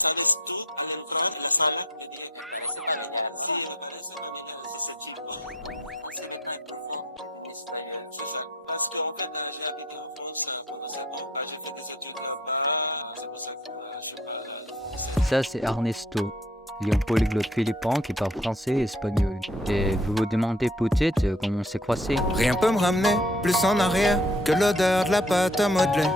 ¿Sabes tú al entrar a la sala? Me dije, Me parece familiar, ¿no? sí, me parece familiar ese chico. Ton français maintenant est plus fort que ton espagnol. C'est ça. Parce qu'en fait, j'ai habité en France pendant 7 ans. J'ai fait des études là-bas. C'est pour ça que je parle le français. Ça, c'est Ernesto. Il est un polyglotte philippin qui parle français et espagnol. Et vous vous demandez peut-être comment on s'est croisés. Rien peut me ramener plus en arrière que l'odeur de la pâte à modeler.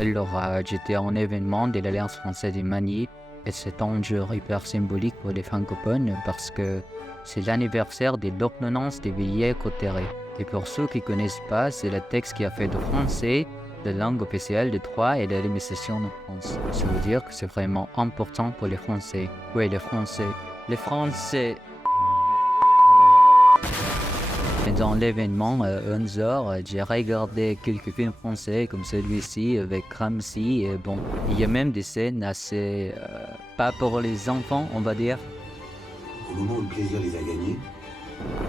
Alors, j'étais à un événement de l'Alliance française des Manies et c'est un jour hyper symbolique pour les francophones parce que c'est l'anniversaire de l'ordonnance des Villers Cotterêts. Et pour ceux qui ne connaissent pas, c'est le texte qui a fait de français la langue officielle de droit et de l'administration en France. Ça veut dire que c'est vraiment important pour les Français. Oui, les Français. Les Français. Et dans l'événement 11h, j'ai regardé quelques films français comme celui-ci avec Ramsey. Et bon, il y a même des scènes assez pas pour les enfants, on va dire. Au moment où le plaisir les a gagnés,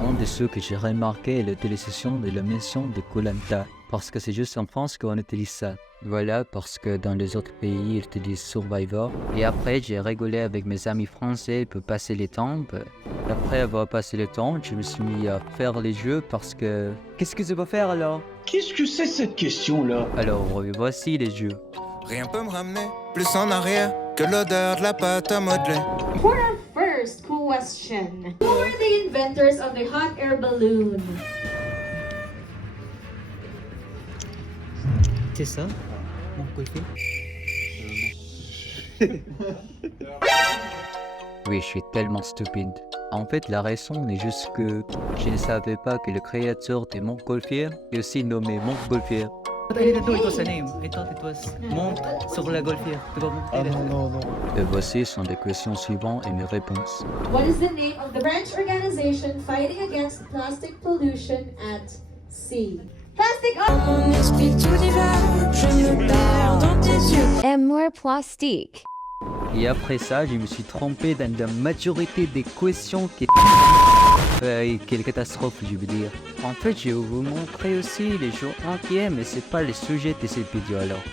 Un de ceux que j'ai remarqué est l'utilisation de la mention de Koh-Lanta, parce que c'est juste en France qu'on utilise ça. Voilà, parce que dans les autres pays, ils utilisent Survivor. Et après, j'ai rigolé avec mes amis français pour passer les temps. Après avoir passé le temps, je me suis mis à faire les jeux parce que... Qu'est-ce que je vais faire alors? Qu'est-ce que c'est cette question-là? Alors, voici les jeux. Rien peut me ramener plus en arrière que l'odeur de la pâte à modeler. For our first question, who were the inventors of the hot air balloon? C'est ça? Oui, je suis tellement stupide. En fait, la raison est juste que je ne savais pas que le créateur de Montgolfier est aussi nommé Montgolfier. Et voici sont les questions suivantes et mes réponses. What is the name of the French organization fighting against plastic pollution at sea? Plastic. Amour plastique. Et après ça, je me suis trompé dans la majorité des questions qui... quelle catastrophe, je veux dire. En fait, je vais vous montrer aussi les jours entiers, mais c'est pas le sujet de cette vidéo alors.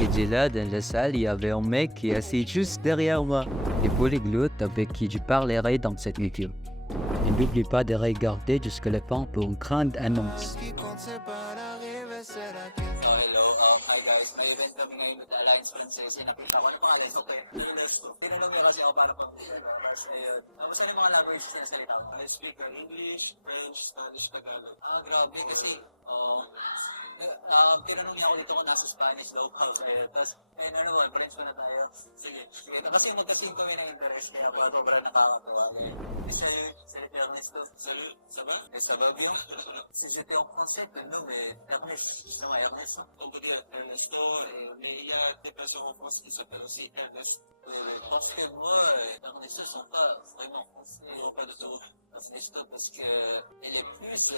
Et de là, dans la salle, il y avait un mec qui est assis juste derrière moi. Des polyglottes avec qui je parlerai dans cette vidéo. Et n'oublie pas de regarder jusqu'à la fin pour une grande annonce. So, hello. Hi guys. May event kami ngayon with the Alliance Francaise. Nakita ko. Ano pangalan mo? Okay. Ernesto. Tinanong niya kasi ako para pamilya. Tapos, ayun. Tapos, ano yung mga languages sinasalita mo? I speak English, French, Spanish, Tagalog. Grabe. Kasi, tinanong niya ako dito kung nasa Spanish daw pa kayo. Tapos, ayun, ano ba? French pa na tayo. Sige. Sige. Kasi magkasing kami na interest. Kaya pa sobrang nakakatawa. Guys. Salut. Salut Ernesto. Salut, ça va? Et ça va bien? Si j'étais en français, ton nom est Ernest. Justement, Ernest, non? On peut dire Ernesto, mais il y a des personnes en France qui s'appellent aussi Ernest. Oui, oui. Parce que moi, Ernesto ne sont pas vraiment français. Non, pas du tout. Ernesto, parce que elle est plus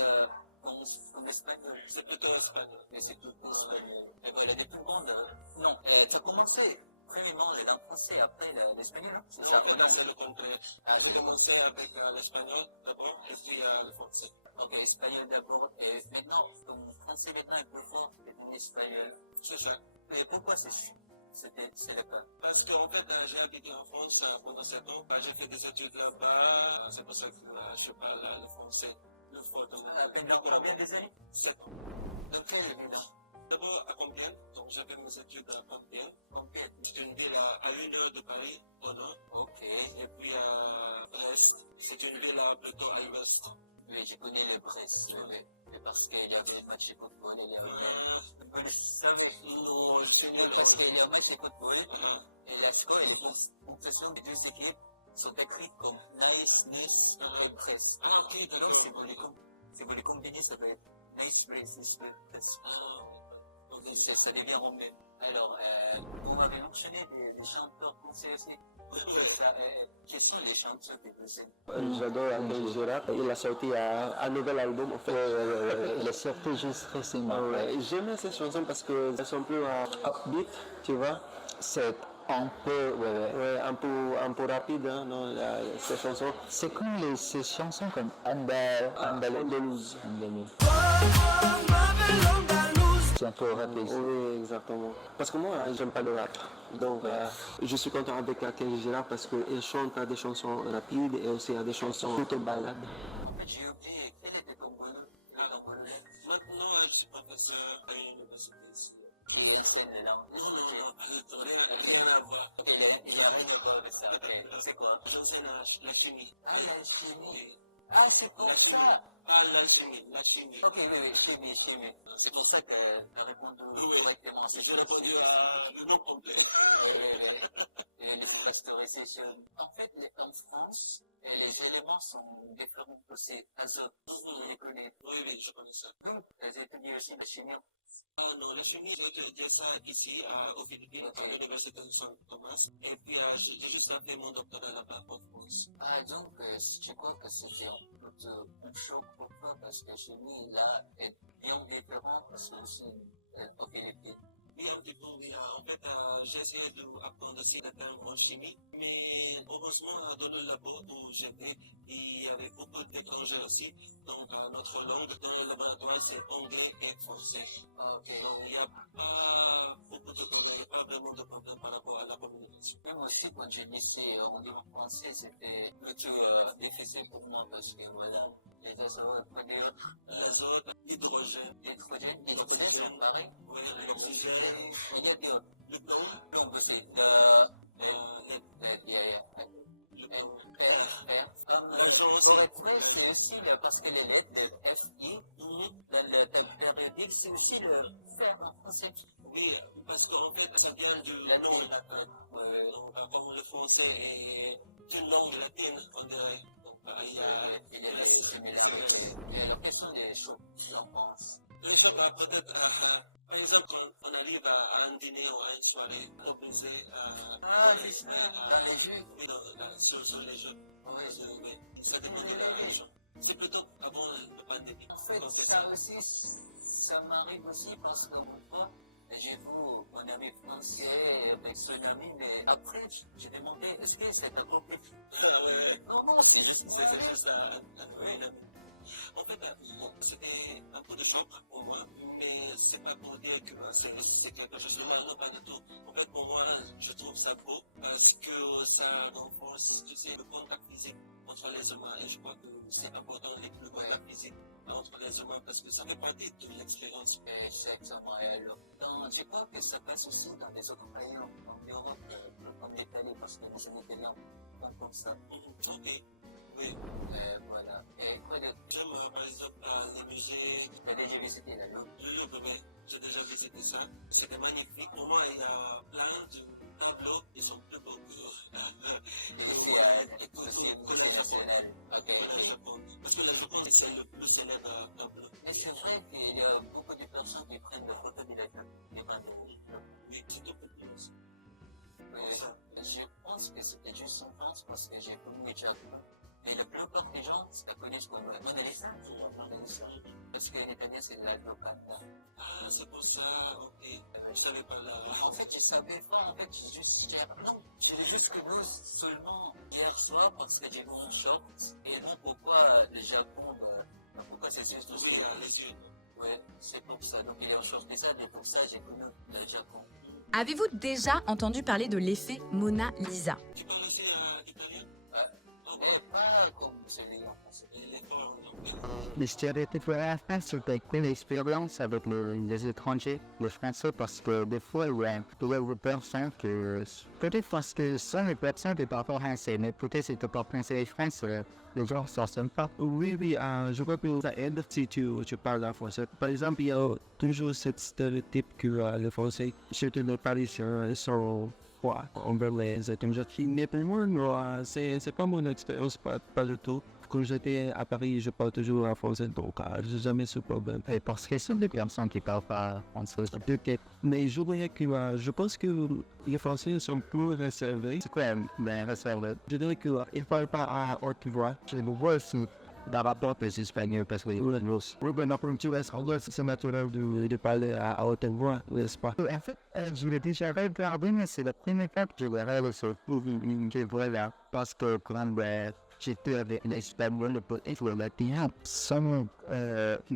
comme l'espagnol. C'est plutôt espagnol. Et c'est plutôt espagnol. Et voilà, des plus grandes... Non, tu as commencé premièrement la langue française, après l'espagnol, non? C'est Non, ça, en fait, ou non? c'est le contraire. C'est J'ai commencé avec l'espagnol d'abord, et puis le français. Ok, espagnol d'abord, et maintenant, ton français maintenant est plus fort que ton espagnol. C'est ça. Et pourquoi c'est le cas? Parce qu'en fait, j'ai habité en France pendant 7 ans. J'ai fait des études là-bas. C'est pour ça que je parle le français le fort de mon Pendant combien des années? 7 ans. Dans quelle ville? D'abord à Compiègne. Donc j'ai fait mes études à Compiègne. Compiègne. C'est une ville à 1 heure de Paris, au nord. Ok. Et puis à Brest. C'est une ville plutôt à l'ouest. Oui, je connais le Brest. Oui, oui. Et parce qu'il y avait un match de football, il y a eu même... Vous le savez? Non, je suis nul. Parce qu'il y a un match de football, Uh-huh. et la score et les ponctuations des deux équipes sont écrites comme Nice, Nice et Brest. Ah, ok, d'accord. Donc, si vous les combinez, ça va être Nice, Brest, Nice, Brest. Ah, ouais. Okay. Donc, ça devient en même. Alors, vous m'avez mentionné des chanteurs français aussi. Ouais. Ça, quels sont les chanteurs que vous aimez? J'adore Abel Gérard. Il a sorti un nouvel album. En fait. Il est sorti juste récemment. J'aime ces chansons parce qu'elles sont plus upbeat, tu vois. C'est un peu... Un peu rapide, hein, non, ces chansons. C'est comme ces chansons comme Andalous. C'est un peu rapide. Oui, exactement. Parce que moi, j'aime pas le rap. Donc, je suis content avec Kenji Girac parce qu'il chante des chansons rapides et aussi des chansons plutôt balades. En fait, j'ai oublié, quel était ton boulot? Quel Ah. est ton boulot là? Maintenant, je suis professeur à une université ici. Qui enseigne les langues Non, non, étrangères. non, pas du tout, rien, Ok. rien à voir. Ok, il y a rien à voir avec ça, ok. C'est quoi? J'enseigne la chimie. Ah, l'alchimie. Oui. Ah, c'est pour La chimie. ça. Pas l'alchimie, la chimie. Ok, oui, chimie, chimie. C'est pour ça que tu as répondu Oui. correctement à cette J'ai répondu question. à le nom complet. Oui. Les pasteurisation. En fait, en France, les éléments sont différents aussi. Azote, tu les connais. Oui, je connais ça. Donc, tu as étudié aussi la chimie. Ah non, la chimie, j'ai étudié ça ici, aux Philippines, Ok. à l'université de Saint Thomas. Et puis, j'ai juste fait mon doctorat là-bas, en France. Ah, donc, je crois que c'était un choc pour toi parce que la chimie, là, est bien différente parce que aussi aux Philippines. Oui, un petit peu, oui. En fait, j'ai essayé d'apprendre aussi des termes en chimie, mais heureusement, dans le labo où j'étais, il y avait beaucoup d'étrangers aussi. Donc, notre langue dans le laboratoire, c'est anglais et français. Ah, ok. Donc, il n'y a pas beaucoup de problèmes, il n'y a pas vraiment de problème par rapport à la communication. Même aussi, quand j'ai lycée en livre français, c'était plutôt difficile pour moi parce que voilà, les azotes, quoi d'autre? L'azote, l'hydrogène, L'hydrogène l'oxygène. sont pareils. ouais, l'oxygène, Il y a d'autres. le plomb, Plomb aussi, l'aide, yeah. le And plomb, fer. L'argent aussi. Pour être vrai, L'argent. c'est aussi parce que les lettres de FI, Mhm. dans le table périodique, c'est aussi le fer en français. Oui, parce qu'en fait, ça vient du Latin. nom latin. Ouais. Donc, comme le français est une langue latine, on dirait. Donc, il y a, Il y a de la- des similarités. Et alors, quels sont les chocs en France? Les chocs, peut-être, par exemple, quand on arrive à un dîner ou à une soirée, pour baiser, C'est ça, ouais, dans les jus. Oui, sur les jeux. Oui, Oui, ça dépend Oui, de oui, la oui. région. C'est plutôt avant la pandémie. En fait, qu'on fait ça aussi, ça m'arrive aussi parce qu'une fois, j'ai vu mon ami français avec son ami, mais après, j'ai demandé, est-ce que c'est ta copine? Ah, ouais. Non, c'est juste mon C'est ami. juste un ami. En fait, bon, c'était un peu de choc pour moi, mais c'est pas pour dire que c'est quelque chose de mal, non, pas du tout. En fait, pour moi, je trouve ça beau parce que ça renforce, tu sais, le contact physique entre les humains et je crois que c'est important le contact physique entre les humains parce que ça fait partie de l'expérience. Exactement. Et alors, je crois que ça passe aussi dans les autres pays en Europe, comme l'Italie, parce que les Italiens font comme ça. Mhm. Ok, oui. Voilà. Et quoi d'autre? J'aime par exemple les musées, Tu as déjà visité la Louvre? le Louvre, oui. J'ai déjà visité ça. C'était magnifique. Pour moi, il y a plein de tableaux qui sont plus beaux que, Et ici, que aussi la Musée Joconde. national. Ok, Que la ok. Joconde. Parce que la Joconde, c'est le plus célèbre tableau. Mais c'est vrai qu'il y a beaucoup de personnes qui prennent des photos de la devant de Oui, c'est tout petit aussi. Oui, Comme ça. je pense que c'était juste en France parce que j'ai connu Giacomo. Mais la plupart des gens la connaissent comme Mona Lisa, tu vois, Mona Lisa. Mhm. Parce qu'en italien, c'est la Gioconda. Ah, c'est pour ça, ok. Ouais. Je savais pas là. En fait, je savais pas, j'ai juste non, je l'ai juste connu seulement hier soir parce que j'ai vu un short et ils m'ont pourquoi le Japon, pourquoi c'est juste Oui, les yeux, non? Ouais, c'est pour ça. Donc il est en short et ça, et pour ça j'ai connu le Japon. Avez-vous déjà entendu parler de l'effet Mona Lisa? Tu parles aussi italien? Ouais. Oh, wow. Mais pas comme celui en français. Il est fort en langue. Les stéréotypes français sont une expérience avec les étrangers, les Français, parce que des fois, les personnes que peut-être parce que ce sont les personnes qui parlent français, mais peut-être c'est pas français et français, les gens s'en sentent pas. Oui, je crois que ça aide si tu parles en français. Par exemple, il y a toujours ce stéréotype que le français, surtout les Parisiens, sont froids envers les étrangers. Mais pour moi, c'est pas mon expérience, pas du tout. Quand j'étais à Paris, je parle toujours en français, donc j'ai jamais ce problème. Et parce que ce sont des personnes qui parlent pas français. Mais je dirais que je pense que les Français sont plus réservés. C'est quoi, réservé? Je dirais qu'ils ne parlent pas à haute voix. Je le vois dans rapport aux Espagnols, parce que Oui, ben, après, tu restes c'est naturel de parler à haute voix, n'est-ce pas? en fait, je l'ai déjà regardé, mais c'est la première fois que je le regarde sur YouTube, là, parce que quand j'étais avec l'espagnol pour être latin. Sans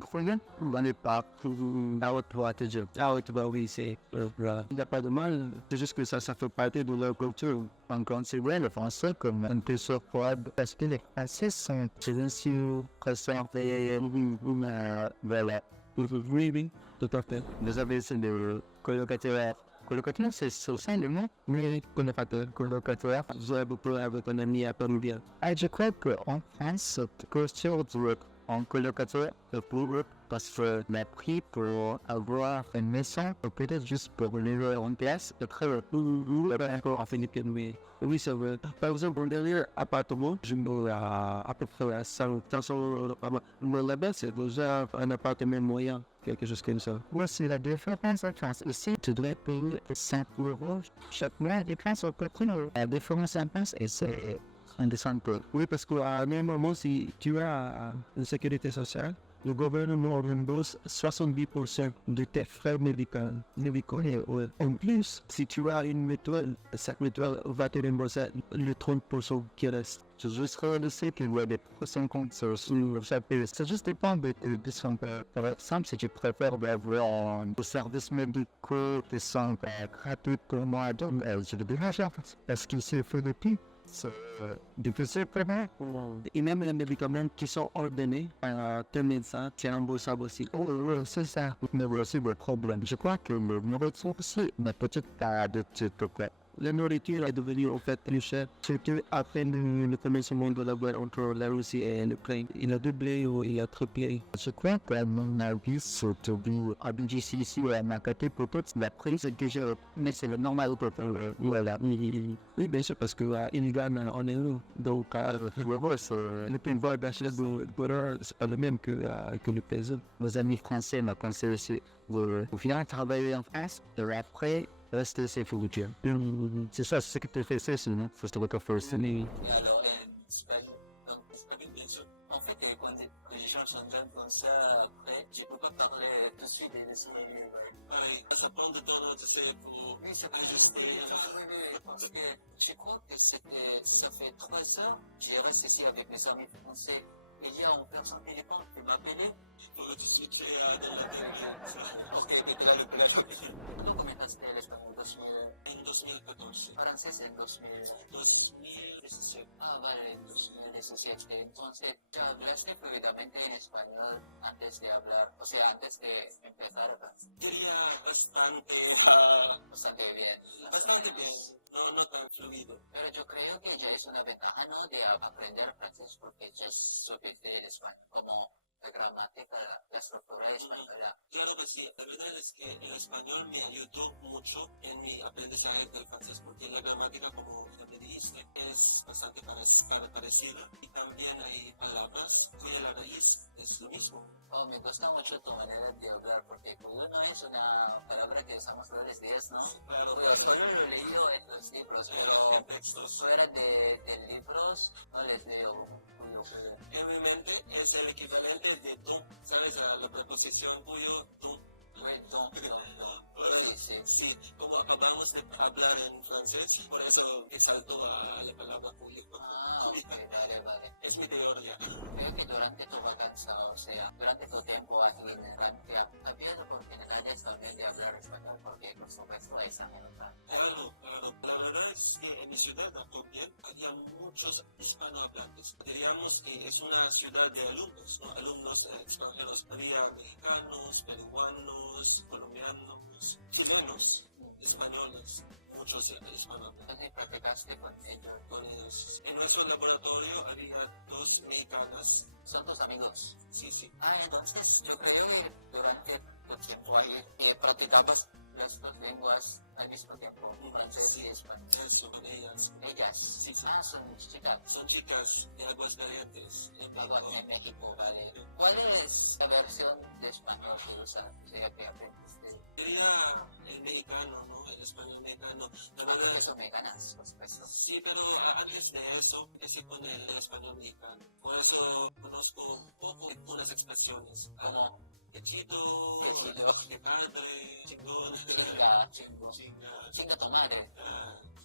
croyant, on n'est pas oui, c'est il n'y a pas de mal. C'est juste que ça fait partie de leur culture. En considérant le français comme un peu surprenant parce que les Français sont silencieux, concentrés, voilà. Oui, tout à fait. Nous avons des colocataires. Colocataire, c'est aussi le mot, mais colocataire, vous avez beaucoup avec un ami à Paris. Et je crois qu'en France, cette question en colocataire pour eux, parce que le prix pour avoir une maison, peut-être juste pour les en place, c'est très encore en Philippines, oui. Oui, c'est vrai. Par exemple, mon dernier appartement, je me à peu près à 500 euros. Mais là-bas, c'est déjà un appartement moyen, quelque chose comme ça. Moi, c'est la différence en France. Ici, tu dois payer 5 euros chaque mois. Les prix sont pas très loin. La différence en France, et c'est indécent. Oui, parce qu'à un même moment, si tu as une sécurité sociale, le gouvernement rembourse 70% de tes frais médicaux. En plus, si tu as une mutuelle, cette mutuelle va te rembourser le 30% qui reste. C'est juste relancer qu'il y a des % sur chaque pays. C'est juste dépend de son père. Par exemple, si tu préfères avoir un service médical qui sont gratuits pour moi, donc je te dirais, est-ce que c'est fait depuis? C'est difficile vraiment. Et même les médicaments qui sont ordonnés par tes médecins, c'est remboursable aussi. Oh, c'est ça. Mais aussi le problème. Je crois que le nourriture aussi, mais peut-être pas de tout près. La nourriture est devenue en fait plus chère. C'était à peine le commencement de la guerre entre la Russie et l'Ukraine. Il a doublé ou il a triplé. Je crois que mon avis, surtout à BGCC ou à ma côté, peut-être la prise est déjà, mais c'est le normal pour voilà. Oui, bien sûr, parce qu'il gagne en euros. Donc, le pouvoir d'achat de l'heure, c'est pas le même que le paysan. Vos amis français m'ont conseillé aussi. Vous finirez travailler en France, et après, rester c'est futur. C'est ça, c'est ce que tu fais, c'est sinon, faut se reconforter. Et alors, en Espagne, donc, Oui, bien sûr. en fait, quand je change une langue comme ça, après, je peux pas parler tout de suite l'espagnol. Ouais. Pareil, ça prend du temps, tu sais, pour Oui, ça prend ajuster. beaucoup de temps, oui, parce que je crois que ça fait 3 heures, je reste ici avec mes amis français. Il y a une personne philippine qui m'a appelé. Pour que tu switches dans la tête. Ok, Tagalog. ¿Cuándo comenzaste el español? 2000, En 2014. francés en 2000. 2017. Ah, vale, en 2017. Entonces, ya hablaste fluidamente en español antes de hablar, o sea, antes de empezar a hablar. Diría Bastante bien. bastante bien, no tan fluido. Pero yo creo que ya es una ventaja, ¿no? De aprender francés porque ya supiste el español, como la gramática, la estructura española. Claro que sí, la verdad es que el español me ayudó mucho en mi aprendizaje del francés porque la gramática, como ya me dijiste, es bastante parecida y también hay palabras cuya la raíz es lo mismo. Oh, me gusta mucho tu manera de hablar porque cuyo no es una palabra que usamos todos los días, ¿no? Sí, claro, Cuyo solo lo leí en los libros, pero en textos. fuera de libros no les leo como cuyo. En mi mente es el equivalente de don, ¿sabes? La preposición cuyo, don. Oui, don. Sí. Sí, como acabamos de hablar en francés, por eso saltó a la palabra cuyo. Ah, Cuyo. ok, vale. Es mi teoría. Creo que durante tu vacancia, o sea, durante tu tiempo aquí en Francia, había oportunidades también de hablar español porque, por supuesto, hay extranjeros. Claro. La verdad es que en mi ciudad, a Compiègne, había muchos hispanohablantes. Diríamos que es una ciudad de alumnos, ¿no? Alumnos extranjeros. Había mexicanos, peruanos, colombianos, chilenos, españoles, muchos hispanohablantes. Entonces practicaste con ellos. Con ellos. En nuestro laboratorio había 2 mexicanas. ¿Son tus amigos? Sí. Ah, entonces yo creo que durante tu tiempo ahí practicabas las 2 lenguas al mismo tiempo, francés sí. y español. Eso, con ellas. Ellas. Sí. Ah, son chicas. Son chicas de Aguascalientes, en México. En México, vale. ¿Cuál es la versión de español que usas? O sea, que aprendiste. Diría el mexicano, ¿no? El español mexicano. La verdad, porque son mexicanas, por supuesto. Sí, pero antes de eso empecé con el español mexicano. Por eso conozco un poco unas expresiones. ¿Cómo? qué chido, Qué chido. qué padre, chingón, Chinga, chingo. chinga, Chinga tu madre.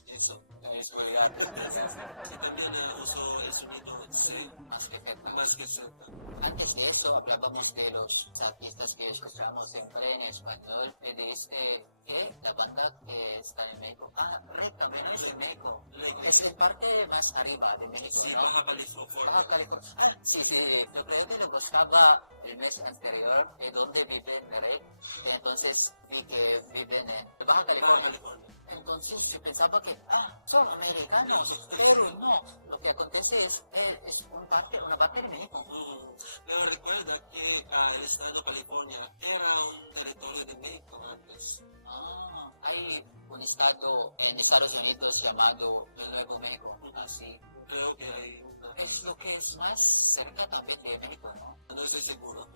eso. Es vulgar, es vulgar. Y también uso el sonido C Más que feta. más que Z. Antes de eso hablábamos de los artistas que escuchamos siempre en español. Dijiste que la banda que está en México. Rec también no es en México. Rec. Es en parte más arriba de México, Sí, ¿no? Baja California. Baja California. Sí, sí. Yo creo que lo buscaba el mes anterior, donde viven Rec. Entonces vi que viven en Baja California. Baja California. Entonces yo pensaba que, son americanos, pero no. Lo que acontece es una parte de México. Pero recuerda que el estado de California era un territorio de México antes. Hay un estado en Estados Unidos llamado el Nuevo México, así. Creo que hay una... Es lo que es más cerca también de México, ¿no? No estoy seguro.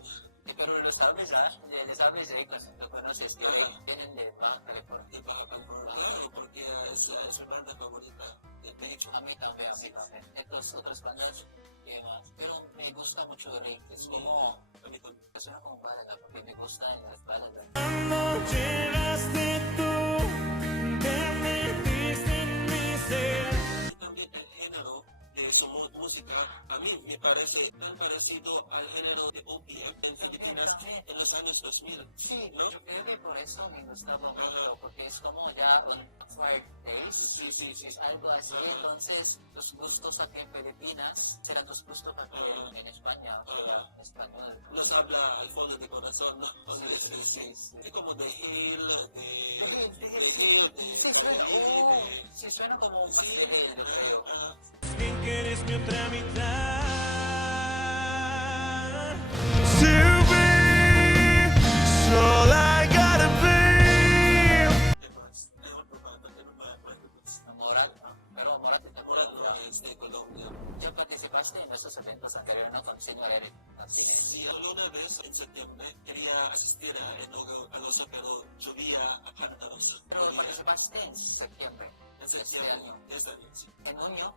Sí, pero lo sabes, lo sabes, lo conoces, que Ajá. vienen de Baja California. De Baja California. Baja Claro, California. porque es mi banda favorita de México. A mí también, Sí, también. Estas otras bandas, ¿qué más? Pero me gusta mucho Rey, es Sí. como... A mí también. Suena como balada, porque me gustan las baladas. Y también el género de su música a mí me parece tan parecido al género de OPM en Filipinas también. en los años 2000. Sí, ¿No? yo creo que por eso me gustaba Ajá. mucho, porque es como ya un acquired taste. Sí, sí, sí. Es algo así, Ajá. entonces tus gustos aquí en Filipinas serán tus gustos aquí Ajá. en España, o sea, Ajá. en español. Nos habla al fondo de corazón, ¿no? Sí, sí, sí, sí. Sí, como de Hale, de De Hale, Hale, de Sí, Calla suena, Lily, de... sí, suena como más Sí, de Hale, yo ajá, creo. ajá. ¿Qué más? Hay otra banda que no me acuerdo. No, Morat, ¿no? Pero Morat está Morat no Colombia. es de Colombia. Ya participaste en esos eventos anteriores, ¿no? Con el señor Eric Martínez. Sí, solo una vez en septiembre quería asistir en agosto, pero llovía a cántaros. Pero Podía. participaste en septiembre. En septiembre año. de este año, sí. En junio,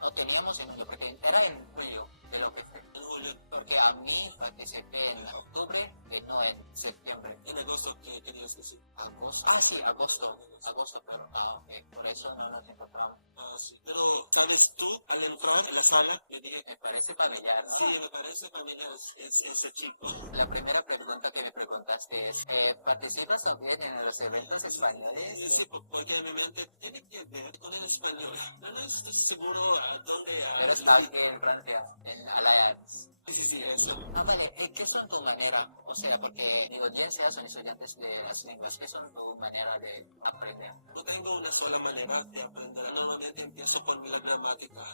no teníamos en junio, porque era en julio de lo que fue. En julio, Porque a mí participé en octubre, no en septiembre. en agosto, ¿qué querías decir? Agosto. Sí, agosto. Agosto, pero, ok. Por eso no nos encontramos. Sí. Pero, ¿sabes tú? Al entrar a la sala, me dije, Me parece familiar, ¿no? sí, me parece familiar ese chico. La primera pregunta que me preguntaste es, ¿participas también en los eventos españoles? Sí, porque en mi mente tiene que ver con el español. Pero no estoy seguro a dónde... Pero está aquí en Francia, en Alliance. Sí, eso. Vale, ¿qué son tu manera? O sea, porque mi audiencia son estudiantes de las lenguas. ¿Qué son tu manera de aprender? No tengo una sola manera de aprender. Normalmente empiezo con la gramática.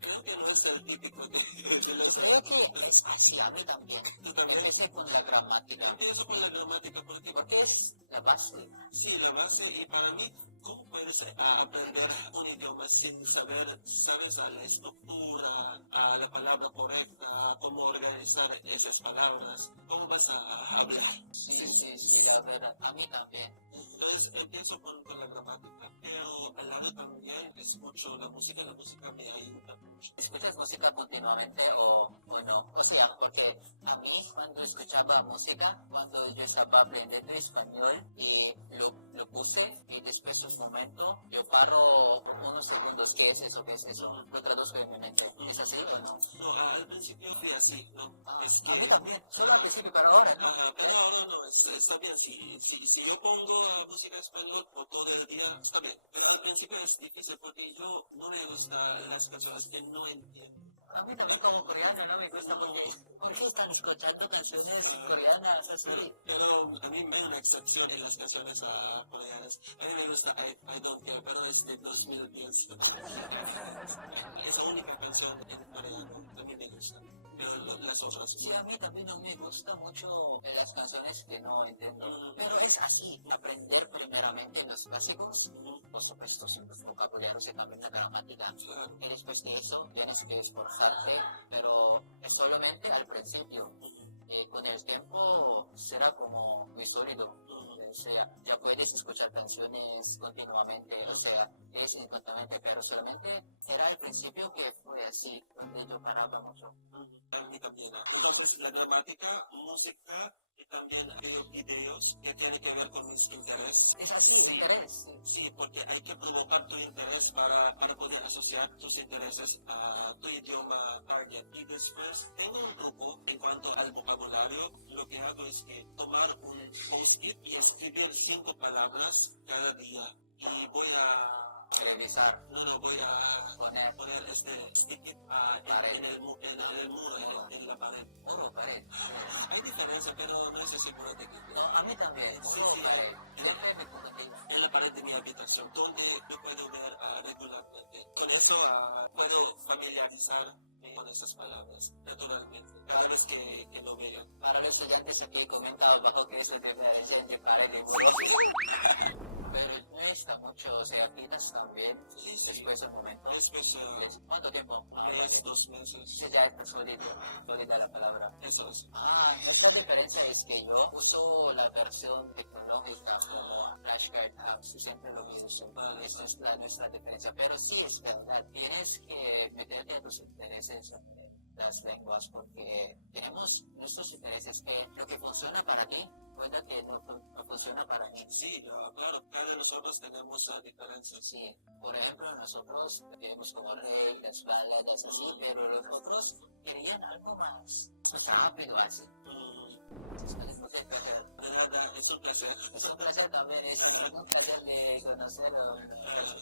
Creo que no es el típico de Yo los... creo que es así, a mí también. ¿Tú también? Empecé con la gramática. Empiezo con la gramática porque... Porque es la base. Sí, la base. Y para mí, ¿cómo puedes aprender un idioma sin saber, sabes, a la estructura, a la palabra correcta, a cómo organizar esas palabras? ¿Cómo vas a hablar? Sí, la verdad. A mí también. Entonces empiezo con la gramática, pero al lado también escucho la música y la música me ayuda mucho. ¿Escuchas música continuamente o no? O sea, porque a mí cuando escuchaba música, cuando yo estaba aprendiendo español y lo puse y después un momento yo paro por unos segundos. ¿Qué es eso? ¿Qué es eso? Lo traduzco en mi mente. ¿Es así o no? No, al principio fui así, ¿no? Es que... A mí también. Solo al principio, pero ahora no. Ajá, pero ahora no, está bien. Si yo pongo música español por todo el día, está bien. Pero al principio es difícil porque yo no me gustan las canciones que no entiendo. A mí también como coreano no me gusta No. porque ¿por qué están escuchando canciones coreanas así? Pero a mí me hay una excepción en las canciones coreanas. A mí me gusta I Don't Care, pero es de 2010. Esa única canción en coreano a mí me gusta. Pero las otras Sí, a mí también no me gusta mucho las canciones que no entiendo. Pero es así, aprender primeramente los básicos, por supuesto, son los vocabularios y también la gramática. Claro. Y después de eso tienes que esforzarte, pero es solamente al principio. Con el tiempo será como muy sólido O sea, ya puedes escuchar canciones continuamente, o sea, es incontinuamente, pero solamente era al principio que fue así, donde yo paraba mucho. A mí también. Entonces, la gramática, música y también veo videos que tienen que ver con mis intereses. Es así, Sí. interés. Sí. Sí, porque hay que provocar tu interés para poder asociar tus intereses a tu idioma target. Y después tengo un truco en cuanto al vocabulario. Lo que hago es que tomar un post-it y escribir 5 palabras cada día. Y voy a... Revisar, voy a poner este stick-it Pared. en el muro, Muro. en la pared. muro, pared. Sí. Hay diferencia, pero no estoy seguro de que... No, a mí también, Sí, muro, sí, pared. en- Siempre me confundía. en la pared de mi habitación, donde lo puedo ver regularmente. Con eso puedo familiarizarme con esas palabras, naturalmente, cada vez que lo veo. Para los estudiantes aquí comenta abajo qué es la diferencia entre pared y muro. Sí, Pero no está mucho, o sea, quitas también sí, sí. después de un momento. Después, ¿Cuánto tiempo? un mes, Vale. 2 meses, Sí, ya está sólida la palabra. eso es. Nuestra diferencia es que yo uso la versión tecnológica como flashcard apps, siempre lo que uso. Vale, Es vale. nuestra diferencia. Pero sí es verdad, tienes que meterte a tus intereses en las lenguas porque tenemos nuestros intereses. Lo que funciona para ti puede que no funciona para mí. Sí, claro, cada de nosotros tenemos diferencias. Sí, por ejemplo, nosotros vemos como rey, las baladas así, Mm. pero los otros querían algo más rápido así. Mm, Entonces, muchas gracias. De nada, es un placer. Es un placer también, es un placer de conocer a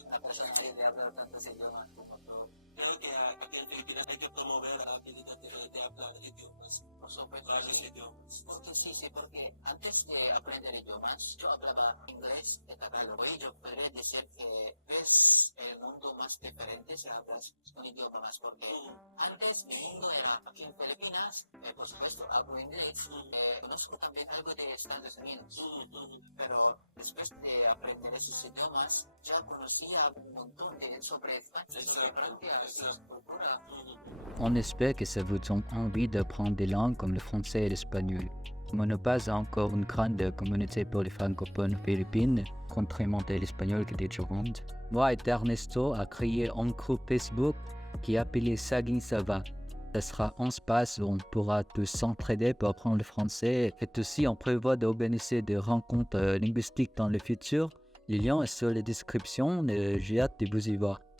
una persona que habla tantos idiomas como tú. Creo que aquí en Filipinas hay que promover la habilidad de hablar idiomas, Por supuesto, varios sí. idiomas. Porque sí, porque antes de aprender idiomas, yo hablaba inglés y tagalog. Hoy yo podría decir que ves el mundo más diferente si hablas un idioma más, porque Mm, antes mi mundo era aquí en Filipinas, por supuesto hablo inglés, mm, conozco también algo de Estados Unidos, mm. pero después de aprender esos idiomas, ya conocía un montón sobre España, sobre Exacto, Francia, y su exacto. cultura. On espère que ça vous donne envie d'apprendre des langues comme le français et l'espagnol. Comme on n'a pas encore une grande communauté pour les francophones philippines, contrairement à l'espagnol qui est déjà grande, moi et Ernesto a créé un groupe Facebook qui est appelé Sagin Sava. Ça sera un espace où on pourra tous s'entraider pour apprendre le français et aussi on prévoit d'organiser des rencontres linguistiques dans le futur. Le lien est sur la description et j'ai hâte de vous y voir.